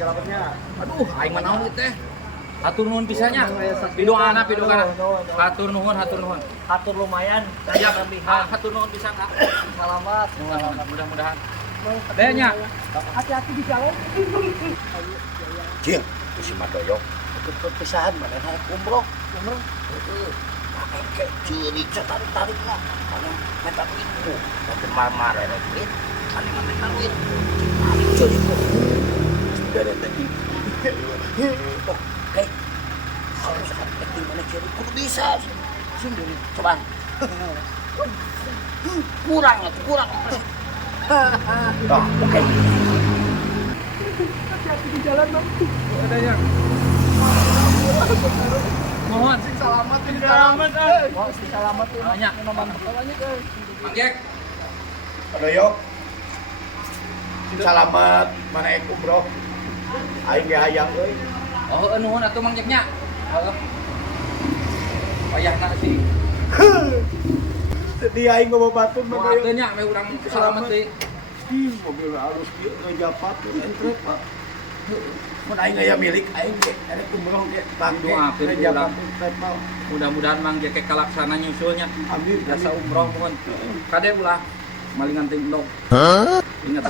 Aduh, aing mah naon teh. Hatur nuhun pisannya. Pidoana. Hatur nuhun. Hatur lumayan. Ya, hatur nuhun pisan. Selamat. Mudah-mudahan. Adanya. Hati-hati di jalan. Cil, itu si Madoyok ikut perpisahan mana naik umroh. Kayak ciri tarik lah. Mana minta duit tuh. Tapi marah duit. Mana minta duit. Ciri tuh. Dari tadi. Oke. Harus acting mana ciri. Kudu bisa. Sendiri. Coba. Kurang. Oke. Hati-hati di jalan, Bang. Adanya. Mohon Selamat. Mau selamat ya. banyak. Mang Jack. Madoyok. Selamat mana naik umroh. Aing ge hayang euy. Oh, nuhun atuh Mang Jacknya. Heuh. Payahna sih. Sedih aing ngobabatun Madoyok. Moalkeun nya we urang salamet deui. Mobil harus dia ngejapat entret Pak. Mun aing aya milik aing ge arek umroh ge tanggung Doakeun ku ngejapat urang. entret Pak. Mudah-mudahan Mang Jack kalaksana nyusulnya. Amin. Jasa umroh mohon. Kade ulah malingan teh endog. Ingat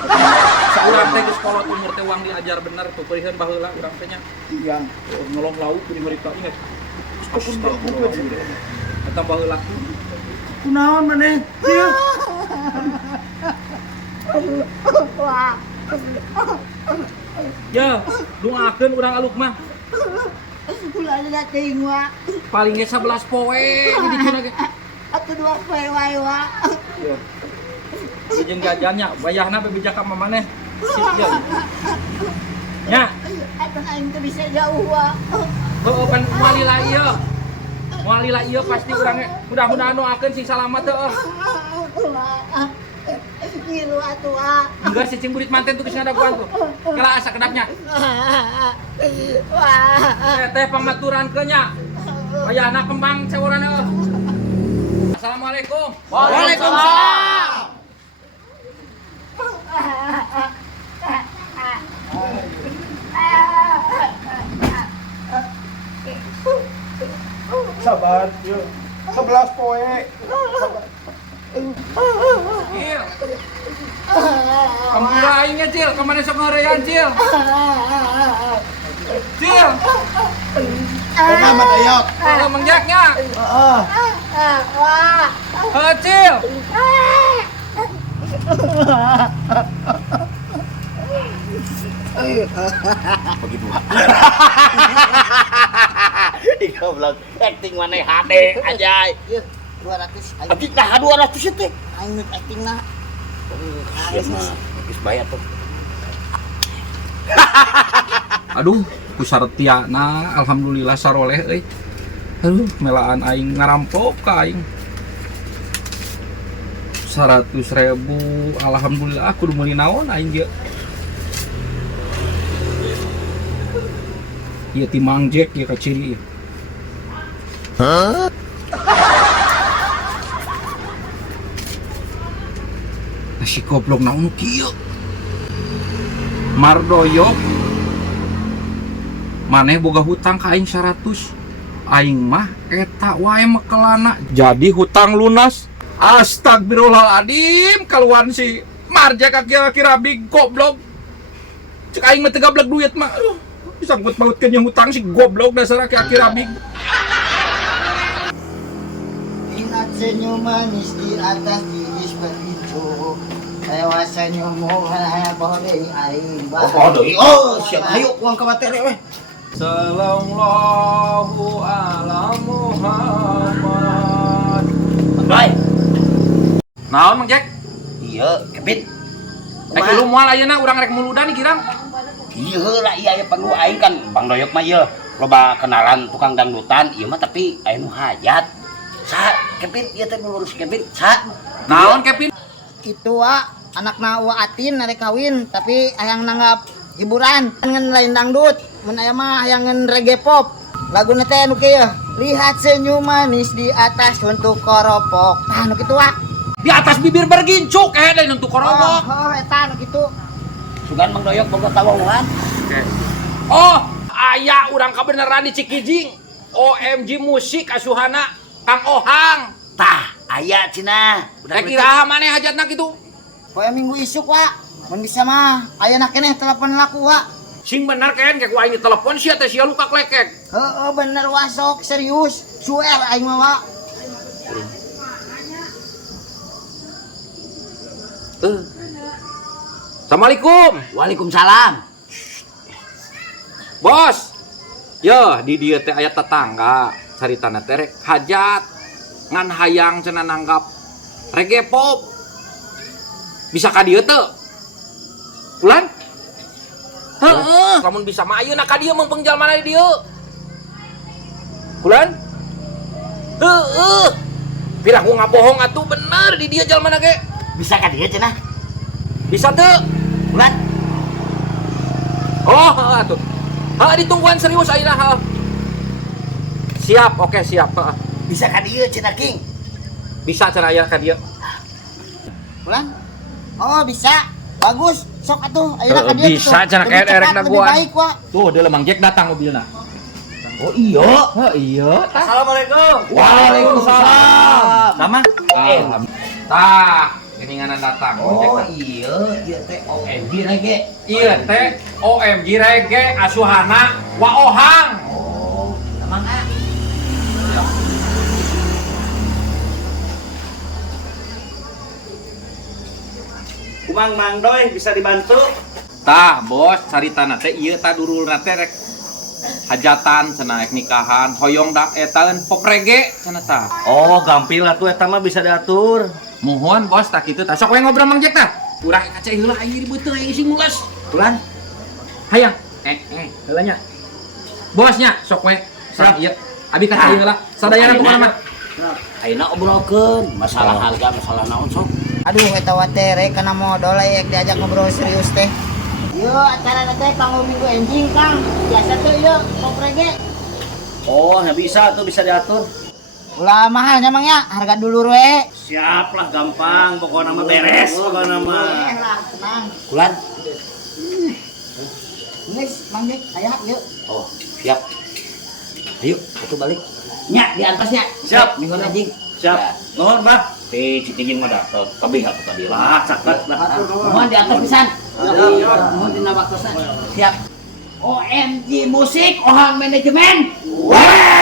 saurang teh geus kolot umur teh uang diajar bener tuh periheuan baheula urang teh nya. Iya. Nolong lauk di mereka ingat. Astagfirullah. Eta baheula. Kunaon maneh? Cil. Ya, doakeun urang aluk mah. Ulah lihat teuing wa. Paling ge 11 poe di dieu ge. Atuh 2 poe wae wa. Jeung jajannya bayahna bebijak ka maneh. Sip ya. Nya, Atuh aing teu bisa jauh wa. heueuh pan moal lila ieu. Moal lila ieu pasti urang ge mudah-mudahan doakeun sing salamet teh. Ngilu atuh wa. Enggak si cing burit manten tuh geus ngadaguan tuh. Kala asa kedapnya. Wah. Teh pamaturankeun nya. Bayahna kembang cewuran eueuh. Assalamualaikum. Waalaikumsalam. Sabar, yuk. 11 poe. Cil. Kamu lainnya Cil, kemana sok ngeureyan Cil? Cil. Kenapa Madoyok? Oh, Mang Jacknya. Heeh. Wah. Cil. Begitu. Ika bilang acting mana HD aja. 200 Abdi nah 200 itu. aing nu acting na. Siap mah. Geus bayar tuh. Aduh, ku saretiana alhamdulillah saroleh euy. Aduh, melaan aing ngarampok ka aing. 100.000 alhamdulillah aku udah meuli naon aing ge. Ieu ti Mang Jack ya ka ciri. Si goblok naon kieu? Mardoyok maneh boga hutang ka aing 100. Aing mah eta wae mekelana jadi hutang lunas. Astagfirullahaladzim, kaluan si Marja kira-kira big goblok. Cek aing mah teu gablek duit mah. Bisa ngut-mautkeun yang hutang si goblok dasar kira-kira big. Lihat senyum manis di atas tiris berhijau. Lewat senyummu hanya boleh aing deui. Oh, siap hayu uang ka materi weh. Sallallahu ala Muhammad. Baik. Naon Mang Jack? Iya, kepit. Lu moal ayeuna urang rek muludan kirang. Iya lah, iya perlu aing kan Bang Doyok mah ieu loba kenalan tukang dangdutan, ieu mah tapi aya nu hajat. Sa, Kevin, ieu teh ngurus Kevin, sa. Naon Kevin? Itu wa anakna wa Atin narek kawin tapi hayang nanggap hiburan ngan lain dangdut mun aya mah hayang ngan reggae pop laguna teh anu kieu lihat senyum manis di atas untuk koropok anu kitu wa Di atas bibir bergincuk deui untuk korobok. oh eta anu kitu Sugan Bang Doyok boga tawuhan. Oke. Oh, aya urang kabeneran di Cikijing. OMG musik asuhana Kang Ohang. Tah, aya cenah. Rek iraha maneh hajatna kitu? Poe minggu isuk wa. Mun bisa mah ayeuna keneh telepon laku wa. Sing bener kan kayak ku aing telepon sia teh sia luka klekek. Heeh bener wa sok serius. Suer aing mah wa. Assalamualaikum. Waalaikumsalam. Bos. Ya, di dieu teh aya tetangga caritana teh rek hajat ngan hayang cenah nanggap reggae pop. Bisa ka dieu teu? Ulan? Heeh. Lamun bisa mah ayeuna ka dieu meumpeng jalmana di dieu. Ulan? Heeh. Pirah ku ngabohong atuh bener di dieu jalmana ge. Bisa ka dieu cenah? Bisa teu? Ulan. Oh, atuh. Ditungguan serius ayeuna, ha. Siap, oke, siap. Bisa ka dieu cenah King? Bisa cenah aya ka dieu. Ulan? Oh bisa. Bagus. Sok atuh ayeuna ka dieu kitu. Bisa cenah kayak erek na Lebih gua. baik wa. Tuh, dia Mang Jack datang mobilna. Oh iya. Oh iya, tah. Assalamualaikum. Waalaikumsalam. Sama? Tah, geninganan datang. Oh iya, ieu teh OMG reggae. Iya teh OMG reggae asuhana Wa Ohang. Oh, emang Kumang Mangdoy bisa dibantu? Tah, bos, caritana teh ieu tah dulurna teh rek hajatan cenah rek nikahan, hoyong da etaeun pop reggae cenah tah. Oh, gampil atuh eta mah bisa diatur. Mohon bos tak kitu tah. Sok we ngobrol Mang Jack tah. Urang kaca heula aya di beuteung aya isi mulas. Tulan. Hayang. Heula nya. Bosnya sok we. Sok ieu. Abi kaca heula. Sadayana kumaha mah. Ayeuna obrolkeun masalah harga, masalah naon sok. Aduh eta wa teh rek kana modal ek diajak ngobrol serius teh. Ieu acara teh kanggo minggu enjing Kang. Biasa teh ieu pop reggae. Oh, nggak bisa tuh bisa diatur. Ulah mahalnya Mang ya, harga dulur we. Siap lah, gampang. Pokoknya nama beres. Pokoknya nama. Lah, tenang. Tulan. Geus, Mang Jack, aya yuk. Oh, siap. Ayo, atuh balik. Nya di atasnya. Siap. Minggu anjing. Siap. Nuhun, Bah. Cikijing mah datang. Kabeh atuh ka dieu. Lah, caket lah. Mohon di atas pisan. Mohon dina waktosna. Siap. OMG musik, Ohang manajemen. Wah!